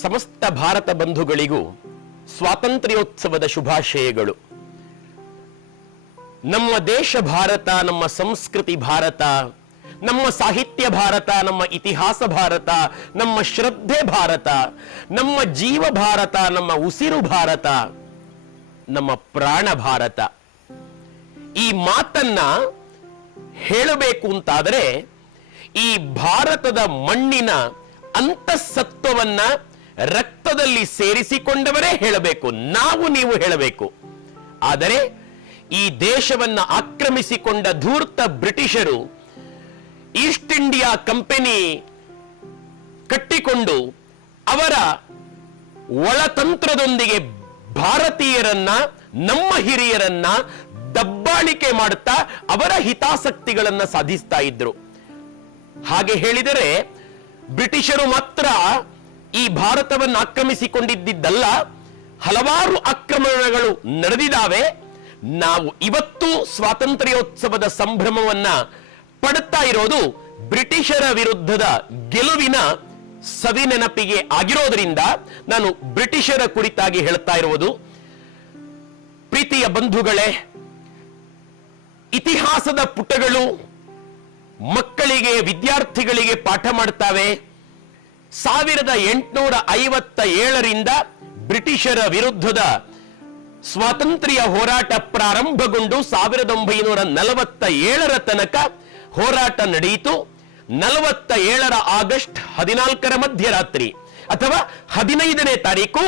ಸಮಸ್ತ ಭಾರತ ಬಂಧುಗಳಿಗೂ ಸ್ವಾತಂತ್ರ್ಯೋತ್ಸವದ ಶುಭಾಶಯಗಳು. ನಮ್ಮ ದೇಶ ಭಾರತ, ನಮ್ಮ ಸಂಸ್ಕೃತಿ ಭಾರತ, ನಮ್ಮ ಸಾಹಿತ್ಯ ಭಾರತ, ನಮ್ಮ ಇತಿಹಾಸ ಭಾರತ, ನಮ್ಮ ಶ್ರದ್ಧೆ ಭಾರತ, ನಮ್ಮ ಜೀವ ಭಾರತ, ನಮ್ಮ ಉಸಿರು ಭಾರತ, ನಮ್ಮ ಪ್ರಾಣ ಭಾರತ. ಈ ಮಾತನ್ನ ಹೇಳಬೇಕು ಅಂತಾದರೆ ಈ ಭಾರತದ ಮಣ್ಣಿನ ಅಂತಃಸತ್ವವನ್ನ ರಕ್ತದಲ್ಲಿ ಸೇರಿಸಿಕೊಂಡವರೇ ಹೇಳಬೇಕು, ನಾವು ನೀವು ಹೇಳಬೇಕು. ಆದರೆ ಈ ದೇಶವನ್ನ ಆಕ್ರಮಿಸಿಕೊಂಡ ಧೂರ್ತ ಬ್ರಿಟಿಷರು ಈಸ್ಟ್ ಇಂಡಿಯಾ ಕಂಪನಿ ಕಟ್ಟಿಕೊಂಡು ಅವರ ಒಳತಂತ್ರದೊಂದಿಗೆ ಭಾರತೀಯರನ್ನ, ನಮ್ಮ ಹಿರಿಯರನ್ನ ದಬ್ಬಾಳಿಕೆ ಮಾಡುತ್ತಾ ಅವರ ಹಿತಾಸಕ್ತಿಗಳನ್ನ ಸಾಧಿಸ್ತಾ ಇದ್ರು. ಹಾಗೆ ಹೇಳಿದರೆ ಬ್ರಿಟಿಷರು ಮಾತ್ರ ಈ ಭಾರತವನ್ನು ಆಕ್ರಮಿಸಿಕೊಂಡಿದ್ದಲ್ಲ, ಹಲವಾರು ಆಕ್ರಮಣಗಳು ನಡೆದಿದ್ದಾವೆ. ನಾವು ಇವತ್ತು ಸ್ವಾತಂತ್ರ್ಯೋತ್ಸವದ ಸಂಭ್ರಮವನ್ನ ಪಡುತ್ತಾ ಇರೋದು ಬ್ರಿಟಿಷರ ವಿರುದ್ಧದ ಗೆಲುವಿನ ಸವಿನೆನಪಿಗೆ ಆಗಿರೋದ್ರಿಂದ ನಾನು ಬ್ರಿಟಿಷರ ಕುರಿತಾಗಿ ಹೇಳ್ತಾ ಇರುವುದು. ಪ್ರೀತಿಯ ಬಂಧುಗಳೇ, ಇತಿಹಾಸದ ಪುಟಗಳು ಮಕ್ಕಳಿಗೆ, ವಿದ್ಯಾರ್ಥಿಗಳಿಗೆ ಪಾಠ ಮಾಡ್ತಾವೆ. 1857ರಿಂದ ಬ್ರಿಟಿಷರ ವಿರುದ್ಧದ ಸ್ವಾತಂತ್ರ್ಯ ಹೋರಾಟ ಪ್ರಾರಂಭಗೊಂಡು 1947ರ ತನಕ ಹೋರಾಟ ನಡೆಯಿತು. 47ರ ಆಗಸ್ಟ್ 14ರ ಮಧ್ಯರಾತ್ರಿ ಅಥವಾ 15ನೇ ತಾರೀಕು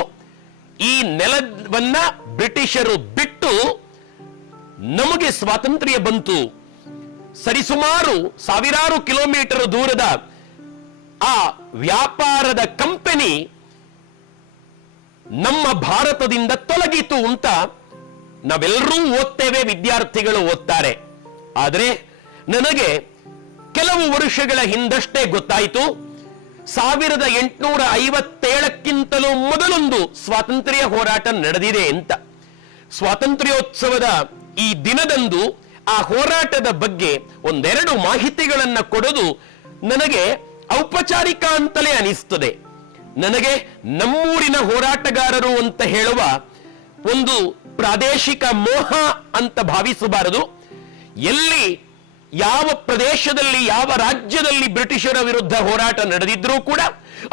ಈ ನೆಲವನ್ನ ಬ್ರಿಟಿಷರು ಬಿಟ್ಟು ನಮಗೆ ಸ್ವಾತಂತ್ರ್ಯ ಬಂತು. ಸರಿಸುಮಾರು ಸಾವಿರಾರು ಕಿಲೋಮೀಟರ್ ದೂರದ ಆ ವ್ಯಾಪಾರದ ಕಂಪನಿ ನಮ್ಮ ಭಾರತದಿಂದ ತೊಲಗಿತು ಅಂತ ನಾವೆಲ್ಲರೂ ಓದ್ತೇವೆ, ವಿದ್ಯಾರ್ಥಿಗಳು ಓದ್ತಾರೆ. ಆದರೆ ನನಗೆ ಕೆಲವು ವರ್ಷಗಳ ಹಿಂದಷ್ಟೇ ಗೊತ್ತಾಯಿತು, 1857ಕ್ಕಿಂತಲೂ ಮೊದಲೊಂದು ಸ್ವಾತಂತ್ರ್ಯ ಹೋರಾಟ ನಡೆದಿದೆ ಅಂತ. ಸ್ವಾತಂತ್ರ್ಯೋತ್ಸವದ ಈ ದಿನದಂದು ಆ ಹೋರಾಟದ ಬಗ್ಗೆ ಒಂದೆರಡು ಮಾಹಿತಿಗಳನ್ನು ಕೊಡೋದು ನನಗೆ ಔಪಚಾರಿಕ ಅಂತಲೇ ಅನಿಸ್ತದೆ. ನನಗೆ ನಮ್ಮೂರಿನ ಹೋರಾಟಗಾರರು ಅಂತ ಹೇಳುವ ಒಂದು ಪ್ರಾದೇಶಿಕ ಮೋಹ ಅಂತ ಭಾವಿಸಬಾರದು. ಎಲ್ಲಿ ಯಾವ ಪ್ರದೇಶದಲ್ಲಿ, ಯಾವ ರಾಜ್ಯದಲ್ಲಿ ಬ್ರಿಟಿಷರ ವಿರುದ್ಧ ಹೋರಾಟ ನಡೆದಿದ್ರೂ ಕೂಡ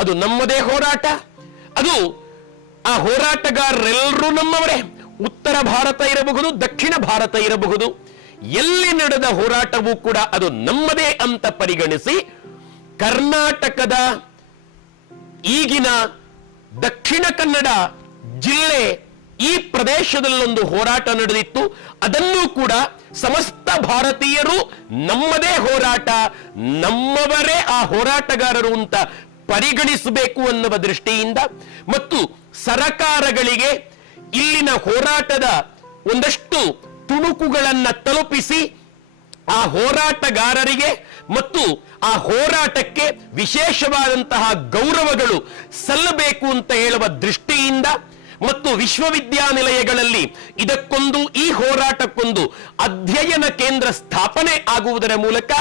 ಅದು ನಮ್ಮದೇ ಹೋರಾಟ. ಅದು ಆ ಹೋರಾಟಗಾರರೆಲ್ಲರೂ ನಮ್ಮವರೇ. ಉತ್ತರ ಭಾರತ ಇರಬಹುದು, ದಕ್ಷಿಣ ಭಾರತ ಇರಬಹುದು, ಎಲ್ಲಿ ನಡೆದ ಹೋರಾಟವೂ ಕೂಡ ಅದು ನಮ್ಮದೇ ಅಂತ ಪರಿಗಣಿಸಿ ಕರ್ನಾಟಕದ ಈಗಿನ ದಕ್ಷಿಣ ಕನ್ನಡ ಜಿಲ್ಲೆ ಈ ಪ್ರದೇಶದಲ್ಲೊಂದು ಹೋರಾಟ ನಡೆದಿತ್ತು. ಅದನ್ನೂ ಕೂಡ ಸಮಸ್ತ ಭಾರತೀಯರು ನಮ್ಮದೇ ಹೋರಾಟ, ನಮ್ಮವರೇ ಆ ಹೋರಾಟಗಾರರು ಅಂತ ಪರಿಗಣಿಸಬೇಕು ಅನ್ನುವ ದೃಷ್ಟಿಯಿಂದ ಮತ್ತು ಸರಕಾರಗಳಿಗೆ ಇಲ್ಲಿನ ಹೋರಾಟದ ಒಂದಷ್ಟು ತುಣುಕುಗಳನ್ನು ತಲುಪಿಸಿ ಆ ಹೋರಾಟಗಾರರಿಗೆ ಮತ್ತು ಆ ಹೋರಾಟಕ್ಕೆ ವಿಶೇಷವಾದಂತಹ ಗೌರವಗಳು ಸಲ್ಲಬೇಕು ಅಂತ ಹೇಳುವ ದೃಷ್ಟಿಯಿಂದ ಮತ್ತು ವಿಶ್ವವಿದ್ಯಾನಿಲಯಗಳಲ್ಲಿ ಇದಕ್ಕೊಂದು, ಈ ಹೋರಾಟಕ್ಕೊಂದು ಅಧ್ಯಯನ ಕೇಂದ್ರ ಸ್ಥಾಪನೆ ಆಗುವುದರ ಮೂಲಕ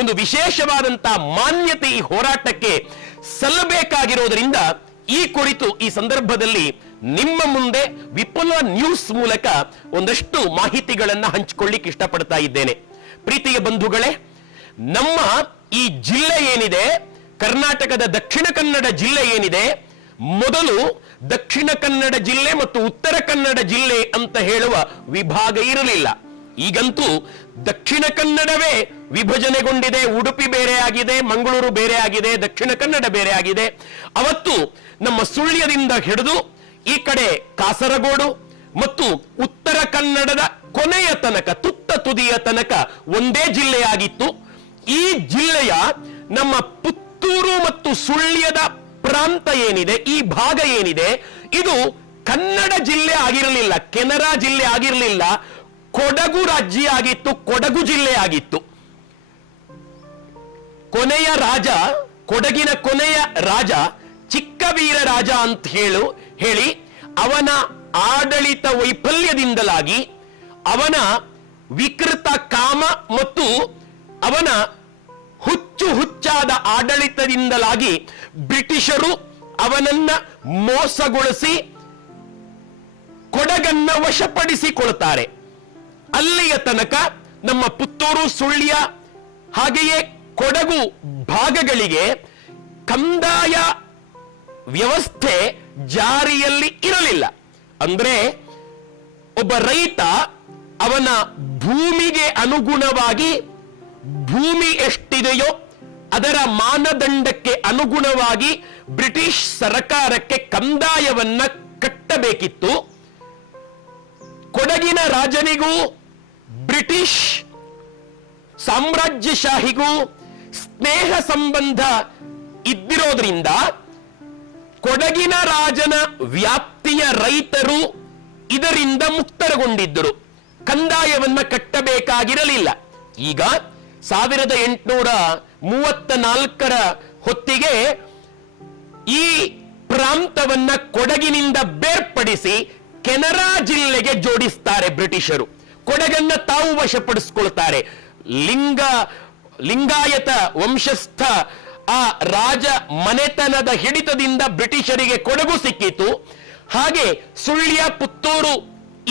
ಒಂದು ವಿಶೇಷವಾದಂತಹ ಮಾನ್ಯತೆ ಈ ಹೋರಾಟಕ್ಕೆ ಸಲ್ಲಬೇಕಾಗಿರೋದ್ರಿಂದ ಈ ಕುರಿತು ಈ ಸಂದರ್ಭದಲ್ಲಿ ನಿಮ್ಮ ಮುಂದೆ ವಿಪುಲ ನ್ಯೂಸ್ ಮೂಲಕ ಒಂದಷ್ಟು ಮಾಹಿತಿಗಳನ್ನು ಹಂಚಿಕೊಳ್ಳಿಕ್ಕೆ ಇಷ್ಟಪಡ್ತಾ ಇದ್ದೇನೆ. ಪ್ರೀತಿಯ ಬಂಧುಗಳೇ, ನಮ್ಮ ಈ ಜಿಲ್ಲೆ ಏನಿದೆ, ಕರ್ನಾಟಕದ ದಕ್ಷಿಣ ಕನ್ನಡ ಜಿಲ್ಲೆ ಏನಿದೆ, ಮೊದಲು ದಕ್ಷಿಣ ಕನ್ನಡ ಜಿಲ್ಲೆ ಮತ್ತು ಉತ್ತರ ಕನ್ನಡ ಜಿಲ್ಲೆ ಅಂತ ಹೇಳುವ ವಿಭಾಗ ಇರಲಿಲ್ಲ. ಈಗಂತೂ ದಕ್ಷಿಣ ಕನ್ನಡವೇ ವಿಭಜನೆಗೊಂಡಿದೆ. ಉಡುಪಿ ಬೇರೆ ಆಗಿದೆ, ಮಂಗಳೂರು ಬೇರೆ ಆಗಿದೆ, ದಕ್ಷಿಣ ಕನ್ನಡ ಬೇರೆ ಆಗಿದೆ. ಅವತ್ತು ನಮ್ಮ ಸುಳ್ಯದಿಂದ ಹಿಡಿದು ಈ ಕಡೆ ಕಾಸರಗೋಡು ಮತ್ತು ಉತ್ತರ ಕನ್ನಡದ ಕೊನೆಯ ತನಕ, ತುತ್ತ ತುದಿಯ ತನಕ ಒಂದೇ ಜಿಲ್ಲೆಯಾಗಿತ್ತು. ಈ ಜಿಲ್ಲೆಯ ನಮ್ಮ ಪುತ್ತೂರು ಮತ್ತು ಸುಳ್ಯದ ಪ್ರಾಂತ ಏನಿದೆ, ಈ ಭಾಗ ಏನಿದೆ, ಇದು ಕನ್ನಡ ಜಿಲ್ಲೆ ಆಗಿರಲಿಲ್ಲ, ಕೆನರಾ ಜಿಲ್ಲೆ ಆಗಿರಲಿಲ್ಲ, ಕೊಡಗು ರಾಜ್ಯ ಆಗಿತ್ತು, ಕೊಡಗು ಜಿಲ್ಲೆ ಆಗಿತ್ತು. ಕೊನೆಯ ರಾಜ, ಕೊಡಗಿನ ಕೊನೆಯ ರಾಜ ಚಿಕ್ಕವೀರ ರಾಜ ಅಂತ ಹೇಳಿ ಅವನ ಆಡಳಿತ ವೈಫಲ್ಯದಿಂದಲಾಗಿ, ಅವನ ವಿಕೃತ ಕಾಮ ಮತ್ತು ಅವನ ಹುಚ್ಚಾದ ಆಡಳಿತದಿಂದಲಾಗಿ ಬ್ರಿಟಿಷರು ಅವನನ್ನ ಮೋಸಗೊಳಿಸಿ ಕೊಡಗನ್ನ ವಶಪಡಿಸಿಕೊಳ್ತಾರೆ. ಅಲ್ಲಿಯ ತನಕ ನಮ್ಮ ಪುತ್ತೂರು, ಸುಳ್ಯ ಹಾಗೆಯೇ ಕೊಡಗು ಭಾಗಗಳಿಗೆ ಕಂದಾಯ ವ್ಯವಸ್ಥೆ ಜಾರಿಯಲ್ಲಿ ಇರಲಿಲ್ಲ. ಅಂದ್ರೆ ಒಬ್ಬ ರೈತ ಅವನ ಭೂಮಿಗೆ ಅನುಗುಣವಾಗಿ ಭೂಮಿ ಎಷ್ಟಿದೆಯೋ ಅದರ ಮಾನದಂಡಕ್ಕೆ ಅನುಗುಣವಾಗಿ ಬ್ರಿಟಿಷ್ ಸರ್ಕಾರಕ್ಕೆ ಕಂದಾಯವನ್ನ ಕಟ್ಟಬೇಕಿತ್ತು. ಕೊಡಗಿನ ರಾಜನಿಗೂ ಬ್ರಿಟಿಷ್ ಸಾಮ್ರಾಜ್ಯಶಾಹಿಗೂ ಸ್ನೇಹ ಸಂಬಂಧ ಇದ್ದಿರೋದ್ರಿಂದ ಕೊಡಗಿನ ರಾಜನ ವ್ಯಾಪ್ತಿಯ ರೈತರು ಇದರಿಂದ ಮುಕ್ತರಗೊಂಡಿದ್ದರು. ಕಂದಾಯವನ್ನ ಕಟ್ಟಬೇಕಾಗಿರಲಿಲ್ಲ. ಈಗ 1834 ಹೊತ್ತಿಗೆ ಈ ಪ್ರಾಂತವನ್ನ ಕೊಡಗಿನಿಂದ ಬೇರ್ಪಡಿಸಿ ಕೆನರಾ ಜಿಲ್ಲೆಗೆ ಜೋಡಿಸ್ತಾರೆ ಬ್ರಿಟಿಷರು. ಕೊಡಗನ್ನ ತಾವು ವಶಪಡಿಸಿಕೊಳ್ತಾರೆ. ಲಿಂಗಾಯತ ವಂಶಸ್ಥ ಆ ರಾಜ ಮನೆತನದ ಹಿಡಿತದಿಂದ ಬ್ರಿಟಿಷರಿಗೆ ಕೊಡಗು ಸಿಕ್ಕಿತು. ಹಾಗೆ ಸುಳ್ಯ, ಪುತ್ತೂರು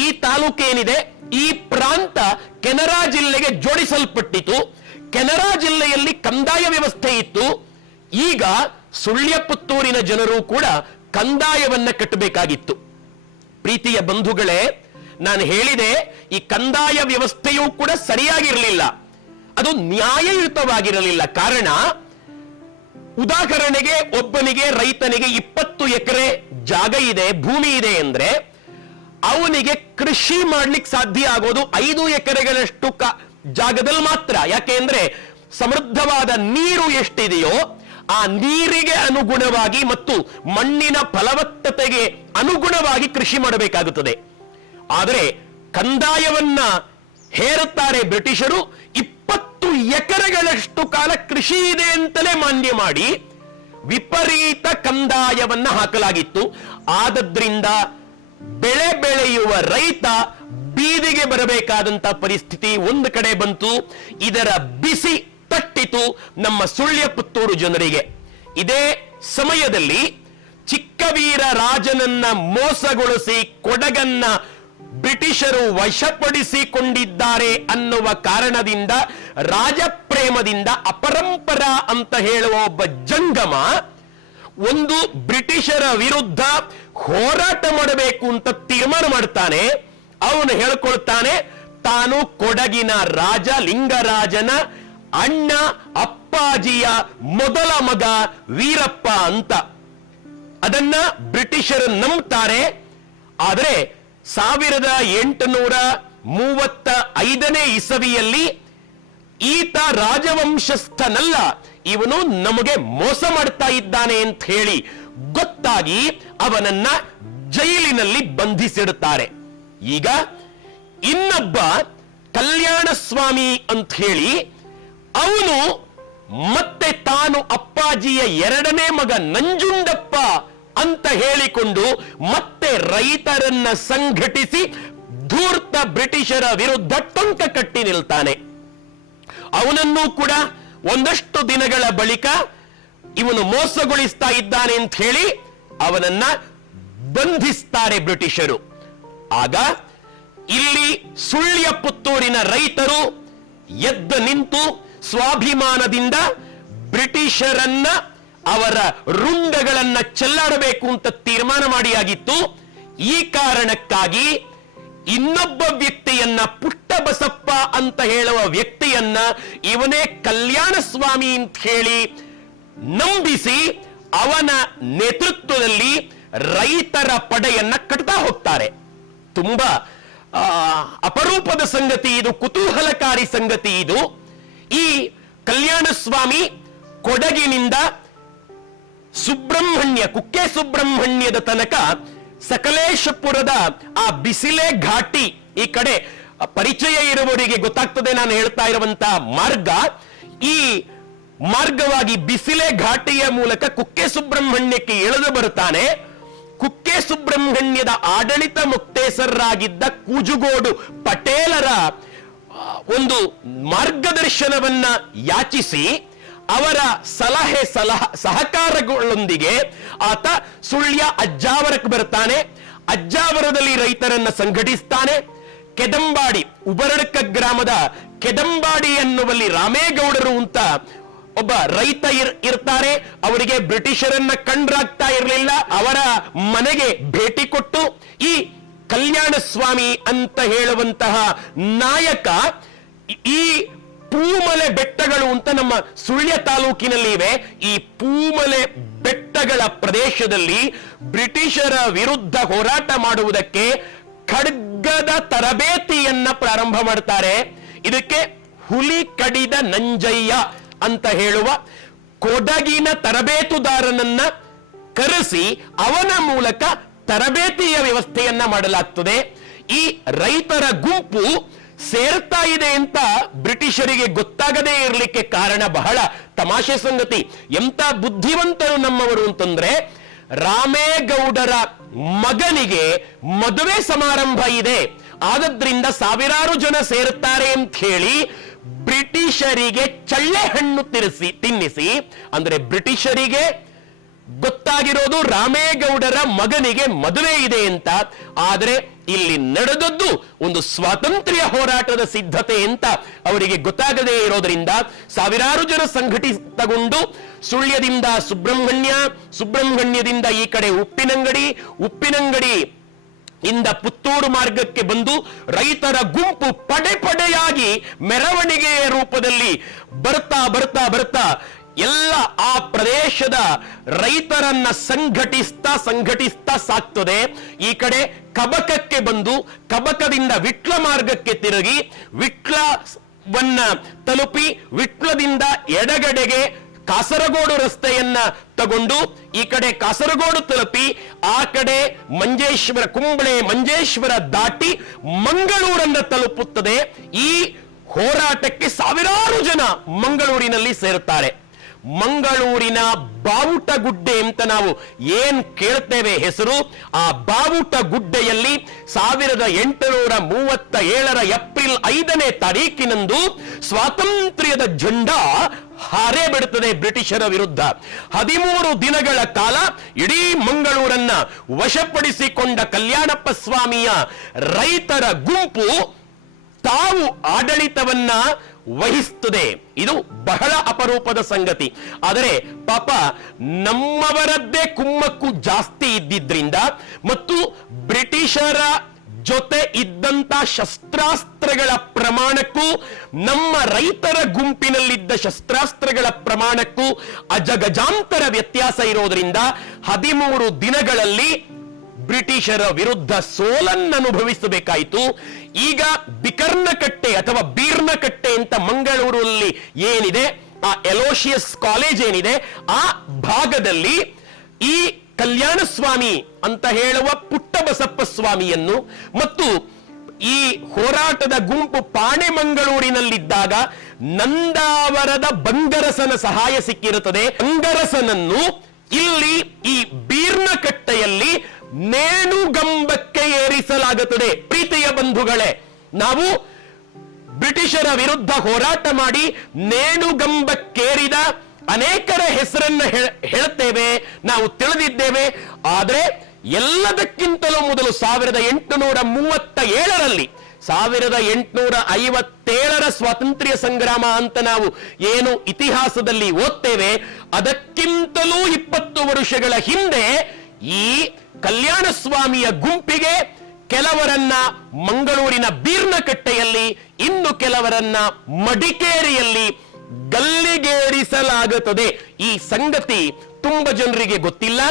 ಈ ತಾಲೂಕೇನಿದೆ ಈ ಪ್ರಾಂತ ಕೆನರಾ ಜಿಲ್ಲೆಗೆ ಜೋಡಿಸಲ್ಪಟ್ಟಿತು. ಕೆನರಾ ಜಿಲ್ಲೆಯಲ್ಲಿ ಕಂದಾಯ ವ್ಯವಸ್ಥೆ ಇತ್ತು. ಈಗ ಸುಳ್ಯ, ಪುತ್ತೂರಿನ ಜನರು ಕೂಡ ಕಂದಾಯವನ್ನ ಕಟ್ಟಬೇಕಾಗಿತ್ತು. ಪ್ರೀತಿಯ ಬಂಧುಗಳೇ, ನಾನು ಹೇಳಿದೆ ಈ ಕಂದಾಯ ವ್ಯವಸ್ಥೆಯೂ ಕೂಡ ಸರಿಯಾಗಿರಲಿಲ್ಲ, ಅದು ನ್ಯಾಯಯುತವಾಗಿರಲಿಲ್ಲ. ಕಾರಣ, ಉದಾಹರಣೆಗೆ ಒಬ್ಬನಿಗೆ ರೈತನಿಗೆ 20 ಎಕರೆ ಜಾಗ ಇದೆ, ಭೂಮಿ ಇದೆ ಅಂದ್ರೆ ಅವನಿಗೆ ಕೃಷಿ ಮಾಡ್ಲಿಕ್ಕೆ ಸಾಧ್ಯ ಆಗೋದು 5 ಎಕರೆಗಳಷ್ಟು ಜಾಗದಲ್ಲಿ ಮಾತ್ರ. ಯಾಕೆಂದ್ರೆ ಸಮೃದ್ಧವಾದ ನೀರು ಎಷ್ಟಿದೆಯೋ ಆ ನೀರಿಗೆ ಅನುಗುಣವಾಗಿ ಮತ್ತು ಮಣ್ಣಿನ ಫಲವತ್ತತೆಗೆ ಅನುಗುಣವಾಗಿ ಕೃಷಿ ಮಾಡಬೇಕಾಗುತ್ತದೆ. ಆದರೆ ಕಂದಾಯವನ್ನ ಹೇರುತ್ತಾರೆ ಬ್ರಿಟಿಷರು. 20 ಎಕರೆಗಳಷ್ಟು ಕಾಲ ಕೃಷಿ ಇದೆ ಅಂತಲೇ ಮಾನ್ಯ ಮಾಡಿ ವಿಪರೀತ ಕಂದಾಯವನ್ನ ಹಾಕಲಾಗಿತ್ತು. ಆದದ್ರಿಂದ ಬೆಳೆ ಬೆಳೆಯುವ ರೈತ ಬೀದಿಗೆ ಬರಬೇಕಾದಂತ ಪರಿಸ್ಥಿತಿ ಒಂದು ಕಡೆ ಬಂತು. ಇದರ ಬಿಸಿ ತಟ್ಟಿತು ನಮ್ಮ ಸುಳ್ಯ, ಪುತ್ತೂರು ಜನರಿಗೆ. ಇದೇ ಸಮಯದಲ್ಲಿ ಚಿಕ್ಕವೀರ ರಾಜನನ್ನ ಮೋಸಗೊಳಿಸಿ ಕೊಡಗನ್ನ ಬ್ರಿಟಿಷರು ವಶಪಡಿಸಿಕೊಂಡಿದ್ದಾರೆ ಅನ್ನುವ ಕಾರಣದಿಂದ, ರಾಜಪ್ರೇಮದಿಂದ ಅಪರಂಪರ ಅಂತ ಹೇಳುವ ಒಬ್ಬ ಜಂಗಮ ಒಂದು ಬ್ರಿಟಿಷರ ವಿರುದ್ಧ ಹೋರಾಟ ಮಾಡಬೇಕು ಅಂತ ತೀರ್ಮಾನ ಮಾಡ್ತಾನೆ. ಅವನು ಹೇಳ್ಕೊಳ್ತಾನೆ, ತಾನು ಕೊಡಗಿನ ರಾಜ ಲಿಂಗರಾಜನ ಅಣ್ಣ ಅಪ್ಪಾಜಿಯ ಮೊದಲ ಮಗ ವೀರಪ್ಪ ಅಂತ. ಅದನ್ನ ಬ್ರಿಟಿಷರು ನಂಬ್ತಾರೆ. ಆದರೆ 1835 ಇಸವಿಯಲ್ಲಿ ಈತ ರಾಜವಂಶಸ್ಥನಲ್ಲ, ಇವನು ನಮಗೆ ಮೋಸ ಮಾಡ್ತಾ ಇದ್ದಾನೆ ಅಂತ ಹೇಳಿ ಗೊತ್ತಾಗಿ ಅವನನ್ನ ಜೈಲಿನಲ್ಲಿ ಬಂಧಿಸಿಡುತ್ತಾರೆ. ಈಗ ಇನ್ನೊಬ್ಬ ಕಲ್ಯಾಣ ಸ್ವಾಮಿ ಅಂತ ಹೇಳಿ ಅವನು ಮತ್ತೆ ತಾನು ಅಪ್ಪಾಜಿಯ 2ನೇ ಮಗ ನಂಜುಂಡಪ್ಪ ಅಂತ ಹೇಳಿಕೊಂಡು ಮತ್ತೆ ರೈತರನ್ನ ಸಂಘಟಿಸಿ ಧೂರ್ತ ಬ್ರಿಟಿಷರ ವಿರುದ್ಧ ಟೊಂಕ ಕಟ್ಟಿ ನಿಲ್ತಾನೆ. ಅವನನ್ನು ಕೂಡ ಒಂದಷ್ಟು ದಿನಗಳ ಬಳಿಕ ಇವನು ಮೋಸಗೊಳಿಸ್ತಾ ಇದ್ದಾನೆ ಅಂತ ಹೇಳಿ ಅವನನ್ನ ಬಂಧಿಸ್ತಾರೆ ಬ್ರಿಟಿಷರು. ಆಗ ಇಲ್ಲಿ ಸುಳ್ಯ, ಪುತ್ತೂರಿನ ರೈತರು ಎದ್ದು ನಿಂತು ಸ್ವಾಭಿಮಾನದಿಂದ ಬ್ರಿಟಿಷರನ್ನ ಅವರ ರುಂಡಗಳನ್ನ ಚೆಲ್ಲಾಡಬೇಕು ಅಂತ ತೀರ್ಮಾನ ಮಾಡಿಯಾಗಿತ್ತು. ಈ ಕಾರಣಕ್ಕಾಗಿ ಇನ್ನೊಬ್ಬ ವ್ಯಕ್ತಿಯನ್ನ, ಪುಟ್ಟಬಸಪ್ಪ ಅಂತ ಹೇಳುವ ವ್ಯಕ್ತಿಯನ್ನ ಇವನೇ ಕಲ್ಯಾಣ ಸ್ವಾಮಿ ಅಂತ ಹೇಳಿ ನಂಬಿಸಿ ಅವನ ನೇತೃತ್ವದಲ್ಲಿ ರೈತರ ಪಡೆಯನ್ನ ಕಟ್ತಾ ಹೋಗ್ತಾರೆ. ತುಂಬಾ ಅಪರೂಪದ ಸಂಗತಿ ಇದು, ಕುತೂಹಲಕಾರಿ ಸಂಗತಿ ಇದು. ಈ ಕಲ್ಯಾಣ ಸ್ವಾಮಿ ಕೊಡಗಿನಿಂದ ಸುಬ್ರಹ್ಮಣ್ಯ, ಕುಕ್ಕೆ ಸುಬ್ರಹ್ಮಣ್ಯದ ತನಕ ಸಕಲೇಶಪುರದ ಆ ಬಿಸಿಲೆ ಘಾಟಿ, ಈ ಕಡೆ ಪರಿಚಯ ಇರುವವರಿಗೆ ಗೊತ್ತಾಗ್ತದೆ ನಾನು ಹೇಳ್ತಾ ಇರುವಂತ ಮಾರ್ಗ. ಈ ಮಾರ್ಗವಾಗಿ ಬಿಸಿಲೆ ಘಾಟಿಯ ಮೂಲಕ ಕುಕ್ಕೆ ಸುಬ್ರಹ್ಮಣ್ಯಕ್ಕೆ ಇಳಿದು ಬರುತ್ತಾನೆ. ಕುಕ್ಕೆ ಸುಬ್ರಹ್ಮಣ್ಯದ ಆಡಳಿತ ಮುಕ್ತೇಸರರಾಗಿದ್ದ ಕೂಜುಗೋಡು ಪಟೇಲರ ಒಂದು ಮಾರ್ಗದರ್ಶನವನ್ನ ಯಾಚಿಸಿ ಅವರ ಸಲಹೆ ಸಹಕಾರಗಳೊಂದಿಗೆ ಆತ ಸುಳ್ಯ ಅಜ್ಜಾವರಕ್ಕೆ ಬರ್ತಾನೆ. ಅಜ್ಜಾವರದಲ್ಲಿ ರೈತರನ್ನ ಸಂಘಟಿಸ್ತಾನೆ. ಕೆದಂಬಾಡಿ, ಉಬರಡ್ಕ ಗ್ರಾಮದ ಕೆದಂಬಾಡಿ ಎನ್ನುವಲ್ಲಿ ರಾಮೇಗೌಡರು ಅಂತ ಒಬ್ಬ ರೈತ ಇರ್ತಾರೆ. ಅವರಿಗೆ ಬ್ರಿಟಿಷರನ್ನ ಕಂಡ್ರಾಗ್ತಾ ಇರಲಿಲ್ಲ. ಅವರ ಮನೆಗೆ ಭೇಟಿ ಕೊಟ್ಟು ಈ ಕಲ್ಯಾಣ ಸ್ವಾಮಿ ಅಂತ ಹೇಳುವಂತಹ ನಾಯಕ ಈ ಪೂಮಲೆ ಬೆಟ್ಟಗಳು ಅಂತ ನಮ್ಮ ಸುಳ್ಯ ತಾಲೂಕಿನಲ್ಲಿ ಇವೆ. ಈ ಪೂಮಲೆ ಬೆಟ್ಟಗಳ ಪ್ರದೇಶದಲ್ಲಿ ಬ್ರಿಟಿಷರ ವಿರುದ್ಧ ಹೋರಾಟ ಮಾಡುವುದಕ್ಕೆ ಖಡ್ಗದ ತರಬೇತಿಯನ್ನ ಪ್ರಾರಂಭ ಮಾಡ್ತಾರೆ. ಇದಕ್ಕೆ ಹುಲಿ ಕಡಿದ ನಂಜಯ್ಯ ಅಂತ ಹೇಳುವ ಕೊಡಗಿನ ತರಬೇತುದಾರನನ್ನ ಕರೆಸಿ ಅವನ ಮೂಲಕ ತರಬೇತಿಯ ವ್ಯವಸ್ಥೆಯನ್ನ ಮಾಡಲಾಗ್ತದೆ. ಈ ರೈತರ ಗುಂಪು ಸೇರ್ತಾ ಇದೆ ಅಂತ ಬ್ರಿಟಿಷರಿಗೆ ಗೊತ್ತಾಗದೇ ಇರಲಿಕ್ಕೆ ಕಾರಣ ಬಹಳ ತಮಾಷೆ ಸಂಗತಿ. ಎಂತ ಬುದ್ಧಿವಂತರು ನಮ್ಮವರು ಅಂತಂದ್ರೆ, ರಾಮೇಗೌಡರ ಮಗನಿಗೆ ಮದುವೆ ಸಮಾರಂಭ ಇದೆ, ಆದದ್ರಿಂದ ಸಾವಿರಾರು ಜನ ಸೇರುತ್ತಾರೆ ಅಂತ ಹೇಳಿ ಬ್ರಿಟಿಷರಿಗೆ ಚಳ್ಳೆ ಹಣ್ಣು ತಿನ್ನಿಸಿ, ಅಂದ್ರೆ ಬ್ರಿಟಿಷರಿಗೆ ಗೊತ್ತಾಗಿರೋದು ರಾಮೇಗೌಡರ ಮಗನಿಗೆ ಮದುವೆ ಇದೆ ಅಂತ. ಆದರೆ ಇಲ್ಲಿ ನಡೆದದ್ದು ಒಂದು ಸ್ವಾತಂತ್ರ್ಯ ಹೋರಾಟದ ಸಿದ್ಧತೆ ಅಂತ ಅವರಿಗೆ ಗೊತ್ತಾಗದೇ ಇರೋದ್ರಿಂದ ಸಾವಿರಾರು ಜನ ಸಂಘಟಿತಗೊಂಡು ಸುಳ್ಯದಿಂದ ಸುಬ್ರಹ್ಮಣ್ಯದಿಂದ ಈ ಕಡೆ ಉಪ್ಪಿನಂಗಡಿ ಇಂದ ಪುತ್ತೂರು ಮಾರ್ಗಕ್ಕೆ ಬಂದು ರೈತರ ಗುಂಪು ಪಡೆಯಾಗಿ ಮೆರವಣಿಗೆಯ ರೂಪದಲ್ಲಿ ಬರ್ತಾ ಎಲ್ಲ ಆ ಪ್ರದೇಶದ ರೈತರನ್ನ ಸಂಘಟಿಸ್ತಾ ಸಾಕ್ತದೆ. ಈ ಕಡೆ ಕಬಕಕ್ಕೆ ಬಂದು ಕಬಕದಿಂದ ವಿಟ್ಲ ಮಾರ್ಗಕ್ಕೆ ತಿರುಗಿ ವಿಟ್ಲವನ್ನ ತಲುಪಿ ವಿಟ್ಲದಿಂದ ಎಡಗಡೆಗೆ ಕಾಸರಗೋಡು ರಸ್ತೆಯನ್ನ ತಗೊಂಡು ಈ ಕಡೆ ಕಾಸರಗೋಡು ತಲುಪಿ ಆ ಕಡೆ ಕುಂಬಳೆ ಮಂಜೇಶ್ವರ ದಾಟಿ ಮಂಗಳೂರನ್ನ ತಲುಪುತ್ತದೆ. ಈ ಹೋರಾಟಕ್ಕೆ ಸಾವಿರಾರು ಜನ ಮಂಗಳೂರಿನಲ್ಲಿ ಸೇರುತ್ತಾರೆ. ಮಂಗಳೂರಿನ ಬಾವುಟಗುಡ್ಡೆ ಅಂತ ನಾವು ಏನ್ ಕೇಳ್ತೇವೆ ಹೆಸರು, ಆ ಬಾವುಟಗುಡ್ಡೆಯಲ್ಲಿ 1837 ಏಪ್ರಿಲ್ 5ನೇ ತಾರೀಕಿನಂದು ಸ್ವಾತಂತ್ರ್ಯದ ಝಂಡಾ ಹಾರೇ ಬಿಡುತ್ತದೆ ಬ್ರಿಟಿಷರ ವಿರುದ್ಧ. 13 ದಿನಗಳ ಕಾಲ ಇಡೀ ಮಂಗಳೂರನ್ನ ವಶಪಡಿಸಿಕೊಂಡ ಕಲ್ಯಾಣಪ್ಪ ಸ್ವಾಮಿಯ ರೈತರ ಗುಂಪು ತಾವು ಆಡಳಿತವನ್ನ ವಹಿಸುತ್ತದೆ. ಇದು ಬಹಳ ಅಪರೂಪದ ಸಂಗತಿ. ಆದರೆ ಪಾಪ ನಮ್ಮವರದ್ದೇ ಕುಮ್ಮಕ್ಕು ಜಾಸ್ತಿ ಇದ್ದಿದ್ರಿಂದ ಮತ್ತು ಬ್ರಿಟಿಷರ ಜೊತೆ ಇದ್ದಂತ ಶಸ್ತ್ರಾಸ್ತ್ರಗಳ ಪ್ರಮಾಣಕ್ಕೂ ನಮ್ಮ ರೈತರ ಗುಂಪಿನಲ್ಲಿದ್ದ ಶಸ್ತ್ರಾಸ್ತ್ರಗಳ ಪ್ರಮಾಣಕ್ಕೂ ಅಜಗಜಾಂತರ ವ್ಯತ್ಯಾಸ ಇರೋದ್ರಿಂದ 13 ದಿನಗಳಲ್ಲಿ ಬ್ರಿಟಿಷರ ವಿರುದ್ಧ ಸೋಲನ್ನು ಅನುಭವಿಸಬೇಕಾಯಿತು. ಈಗ ಬಿಕರ್ನಕಟ್ಟೆ ಅಥವಾ ಬೀರ್ನಕಟ್ಟೆ ಅಂತ ಮಂಗಳೂರಲ್ಲಿ ಏನಿದೆ, ಆ ಎಲೋಷಿಯಸ್ ಕಾಲೇಜ್ ಏನಿದೆ, ಆ ಭಾಗದಲ್ಲಿ ಈ ಕಲ್ಯಾಣ ಸ್ವಾಮಿ ಅಂತ ಹೇಳುವ ಪುಟ್ಟಬಸಪ್ಪ ಸ್ವಾಮಿಯನ್ನು ಮತ್ತು ಈ ಹೋರಾಟದ ಗುಂಪು ಪಾಣೆಮಂಗಳೂರಿನಲ್ಲಿದ್ದಾಗ ನಂದಾವರದ ಬಂಗರಸನ ಸಹಾಯ ಸಿಕ್ಕಿರುತ್ತದೆ. ಬಂಗರಸನನ್ನು ಇಲ್ಲಿ ಈ ಬೀರ್ನಕಟ್ಟೆಯಲ್ಲಿ ನೇಣುಗಂಬಕ್ಕೆ ಏರಿಸಲಾಗುತ್ತದೆ. ಪ್ರೀತಿಯ ಬಂಧುಗಳೇ, ನಾವು ಬ್ರಿಟಿಷರ ವಿರುದ್ಧ ಹೋರಾಟ ಮಾಡಿ ನೇಣುಗಂಬಕ್ಕೇರಿದ ಅನೇಕರ ಹೆಸರನ್ನ ಹೇಳುತ್ತೇವೆ, ನಾವು ತಿಳಿದಿದ್ದೇವೆ. ಆದರೆ ಎಲ್ಲದಕ್ಕಿಂತಲೂ ಮೊದಲು 1837ರಲ್ಲಿ 1857ರ ಸ್ವಾತಂತ್ರ್ಯ ಸಂಗ್ರಾಮ ಅಂತ ನಾವು ಏನು ಇತಿಹಾಸದಲ್ಲಿ ಓದ್ತೇವೆ, ಅದಕ್ಕಿಂತಲೂ 20 ವರ್ಷಗಳ ಹಿಂದೆ ಈ ಕಲ್ಯಾಣ ಸ್ವಾಮಿಯ ಗುಂಪಿಗೆ ಕೆಲವರನ್ನ ಮಂಗಳೂರಿನ ಬೀರ್ನಕಟ್ಟೆಯಲ್ಲಿ, ಇನ್ನು ಕೆಲವರನ್ನ ಮಡಿಕೇರಿಯಲ್ಲಿ ಗಲ್ಲಿಗೇರಿಸಲಾಗುತ್ತದೆ. ಈ ಸಂಗತಿ ತುಂಬಾ ಜನರಿಗೆ ಗೊತ್ತಿಲ್ಲ.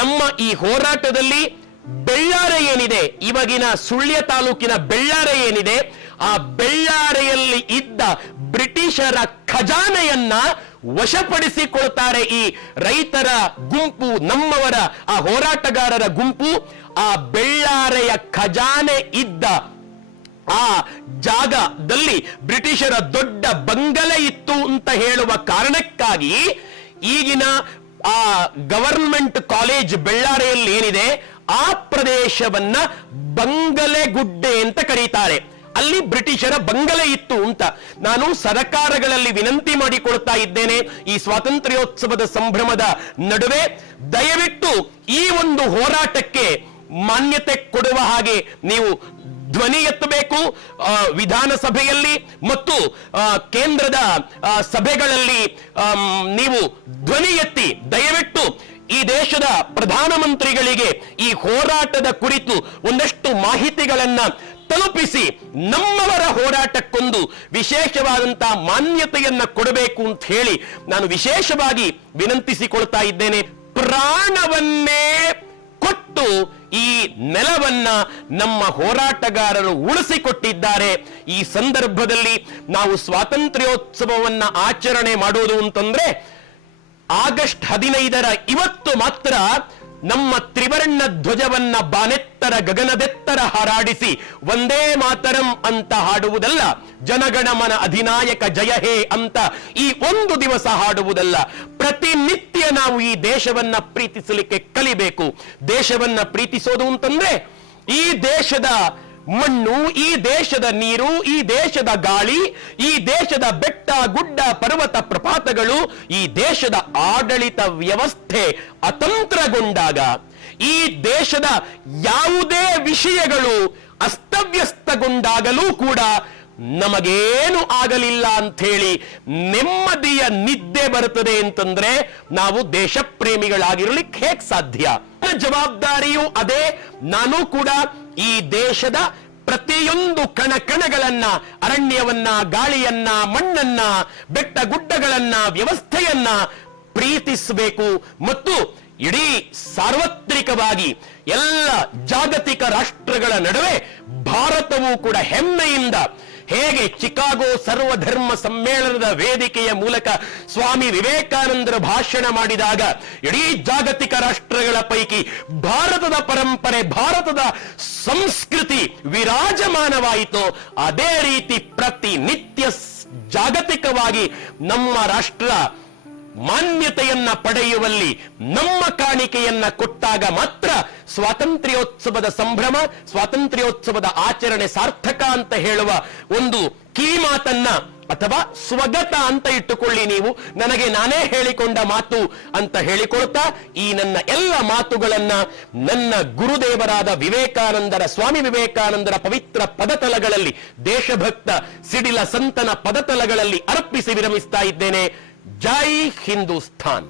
ನಮ್ಮ ಈ ಹೋರಾಟದಲ್ಲಿ ಬೆಳ್ಳಾರೆ ಏನಿದೆ, ಇವಾಗಿನ ಸುಳ್ಯ ತಾಲೂಕಿನ ಬೆಳ್ಳಾರೆ ಏನಿದೆ, ಆ ಬೆಳ್ಳಾರೆಯಲ್ಲಿ ಇದ್ದ ಬ್ರಿಟಿಷರ ಖಜಾನೆಯನ್ನ ವಶಪಡಿಸಿಕೊಳ್ತಾರೆ ಈ ರೈತರ ಗುಂಪು, ನಮ್ಮವರ ಆ ಹೋರಾಟಗಾರರ ಗುಂಪು. ಆ ಬೆಳ್ಳಾರೆಯ ಖಜಾನೆ ಇದ್ದ ಆ ಜಾಗದಲ್ಲಿ ಬ್ರಿಟಿಷರ ದೊಡ್ಡ ಬಂಗಲೆ ಇತ್ತು ಅಂತ ಹೇಳುವ ಕಾರಣಕ್ಕಾಗಿ ಈಗಿನ ಆ ಗವರ್ಮೆಂಟ್ ಕಾಲೇಜ್ ಬೆಳ್ಳಾರೆಯಲ್ಲಿ ಏನಿದೆ, ಆ ಪ್ರದೇಶವನ್ನ ಬಂಗಲೆಗುಡ್ಡೆ ಅಂತ ಕರೀತಾರೆ. ಅಲ್ಲಿ ಬ್ರಿಟಿಷರ ಬಂಗಲೆ ಇತ್ತು ಅಂತ ನಾನು ಸರಕಾರಗಳಲ್ಲಿ ವಿನಂತಿ ಮಾಡಿಕೊಳ್ತಾ ಇದ್ದೇನೆ. ಈ ಸ್ವಾತಂತ್ರ್ಯೋತ್ಸವದ ಸಂಭ್ರಮದ ನಡುವೆ ದಯವಿಟ್ಟು ಈ ಒಂದು ಹೋರಾಟಕ್ಕೆ ಮಾನ್ಯತೆ ಕೊಡುವ ಹಾಗೆ ನೀವು ಧ್ವನಿ ಎತ್ತಬೇಕು. ವಿಧಾನಸಭೆಯಲ್ಲಿ ಮತ್ತು ಕೇಂದ್ರದ ಸಭೆಗಳಲ್ಲಿ ನೀವು ಧ್ವನಿ ಎತ್ತಿ ದಯವಿಟ್ಟು ಈ ದೇಶದ ಪ್ರಧಾನಮಂತ್ರಿಗಳಿಗೆ ಈ ಹೋರಾಟದ ಕುರಿತು ಒಂದಷ್ಟು ಮಾಹಿತಿಗಳನ್ನ ತಲುಪಿಸಿ ನಮ್ಮವರ ಹೋರಾಟಕ್ಕೊಂದು ವಿಶೇಷವಾದಂತಹ ಮಾನ್ಯತೆಯನ್ನ ಕೊಡಬೇಕು ಅಂತ ಹೇಳಿ ನಾನು ವಿಶೇಷವಾಗಿ ವಿನಂತಿಸಿಕೊಳ್ತಾ ಇದ್ದೇನೆ. ಪ್ರಾಣವನ್ನೇ ಕೊಟ್ಟು ಈ ನೆಲವನ್ನ ನಮ್ಮ ಹೋರಾಟಗಾರರು ಉಳಿಸಿಕೊಟ್ಟಿದ್ದಾರೆ. ಈ ಸಂದರ್ಭದಲ್ಲಿ ನಾವು ಸ್ವಾತಂತ್ರ್ಯೋತ್ಸವವನ್ನ ಆಚರಣೆ ಮಾಡೋದು ಅಂತಂದ್ರೆ ಆಗಸ್ಟ್ 15ರ ಇವತ್ತು ಮಾತ್ರ ನಮ್ಮ ತ್ರಿವರ್ಣ ಧ್ವಜವನ್ನ ಬಾನೆತ್ತರ ಗಗನದೆತ್ತರ ಹಾರಾಡಿಸಿ ವಂದೇ ಮಾತರಂ ಅಂತ ಹಾಡುವುದಲ್ಲ, ಜನಗಣಮನ ಅಧಿನಾಯಕ ಜಯ ಹೇ ಅಂತ ಈ ಒಂದು ದಿವಸ ಹಾಡುವುದಲ್ಲ. ಪ್ರತಿನಿತ್ಯ ನಾವು ಈ ದೇಶವನ್ನ ಪ್ರೀತಿಸಲಿಕ್ಕೆ ಕಲಿಬೇಕು. ದೇಶವನ್ನ ಪ್ರೀತಿಸೋದು ಅಂತಂದ್ರೆ ಈ ದೇಶದ ಮಣ್ಣು, ಈ ದೇಶದ ನೀರು, ಈ ದೇಶದ ಗಾಳಿ, ಈ ದೇಶದ ಬೆಟ್ಟ ಗುಡ್ಡ ಪರ್ವತ ಪ್ರಪಾತಗಳು, ಈ ದೇಶದ ಆಡಳಿತ ವ್ಯವಸ್ಥೆ ಅತಂತ್ರಗೊಂಡಾಗ, ಈ ದೇಶದ ಯಾವುದೇ ವಿಷಯಗಳು ಅಸ್ತವ್ಯಸ್ತಗೊಂಡಾಗಲೂ ಕೂಡ ನಮಗೇನು ಆಗಲಿಲ್ಲ ಅಂತ ಹೇಳಿ ನೆಮ್ಮದಿಯ ನಿದ್ದೆ ಬರುತ್ತದೆ ಅಂತಂದ್ರೆ ನಾವು ದೇಶ ಪ್ರೇಮಿಗಳಾಗಿರಲಿಕ್ಕೆ ಹೇಗೆ ಸಾಧ್ಯ? ಜವಾಬ್ದಾರಿಯು ಅದೇ. ನಾನು ಕೂಡ ಈ ದೇಶದ ಪ್ರತಿಯೊಂದು ಕಣಕಣಗಳನ್ನ, ಅರಣ್ಯವನ್ನ, ಗಾಳಿಯನ್ನ, ಮಣ್ಣನ್ನ, ಬೆಟ್ಟ ಗುಡ್ಡಗಳನ್ನ, ವ್ಯವಸ್ಥೆಯನ್ನ ಪ್ರೀತಿಸಬೇಕು ಮತ್ತು ಇಡೀ ಸಾರ್ವತ್ರಿಕವಾಗಿ ಎಲ್ಲ ಜಾಗತಿಕ ರಾಷ್ಟ್ರಗಳ ನಡುವೆ ಭಾರತವು ಕೂಡ ಹೆಮ್ಮೆಯಿಂದ ಹೇಗೆ ಚಿಕಾಗೋ ಸರ್ವಧರ್ಮ ಸಮ್ಮೇಳನದ ವೇದಿಕೆಯ ಮೂಲಕ ಸ್ವಾಮಿ ವಿವೇಕಾನಂದರು ಭಾಷಣ ಮಾಡಿದಾಗ ಇಡೀ ಜಾಗತಿಕ ರಾಷ್ಟ್ರಗಳ ಪೈಕಿ ಭಾರತದ ಪರಂಪರೆ, ಭಾರತದ ಸಂಸ್ಕೃತಿ ವಿರಾಜಮಾನವಾಯಿತು, ಅದೇ ರೀತಿ ಪ್ರತಿನಿತ್ಯ ಜಾಗತಿಕವಾಗಿ ನಮ್ಮ ರಾಷ್ಟ್ರ ಮಾನ್ಯತೆಯನ್ನ ಪಡೆಯುವಲ್ಲಿ ನಮ್ಮ ಕಾಣಿಕೆಯನ್ನ ಕೊಟ್ಟಾಗ ಮಾತ್ರ ಸ್ವಾತಂತ್ರ್ಯೋತ್ಸವದ ಸಂಭ್ರಮ, ಸ್ವಾತಂತ್ರ್ಯೋತ್ಸವದ ಆಚರಣೆ ಸಾರ್ಥಕ ಅಂತ ಹೇಳುವ ಒಂದು ಕಿವಿಮಾತನ್ನ ಅಥವಾ ಸ್ವಗತ ಅಂತ ಇಟ್ಟುಕೊಳ್ಳಿ. ನೀವು ನನಗೆ ನಾನೇ ಹೇಳಿಕೊಂಡ ಮಾತು ಅಂತ ಹೇಳಿಕೊಳ್ತಾ ಈ ನನ್ನ ಎಲ್ಲ ಮಾತುಗಳನ್ನ ನನ್ನ ಗುರುದೇವರಾದ ವಿವೇಕಾನಂದರ, ಸ್ವಾಮಿ ವಿವೇಕಾನಂದರ ಪವಿತ್ರ ಪದತಲಗಳಲ್ಲಿ, ದೇಶಭಕ್ತ ಸಿಡಿಲ ಸಂತನ ಪದತಲಗಳಲ್ಲಿ ಅರ್ಪಿಸಿ ವಿರಮಿಸ್ತಾ ಇದ್ದೇನೆ. ಜೈ ಹಿಂದೂಸ್ತಾನ್.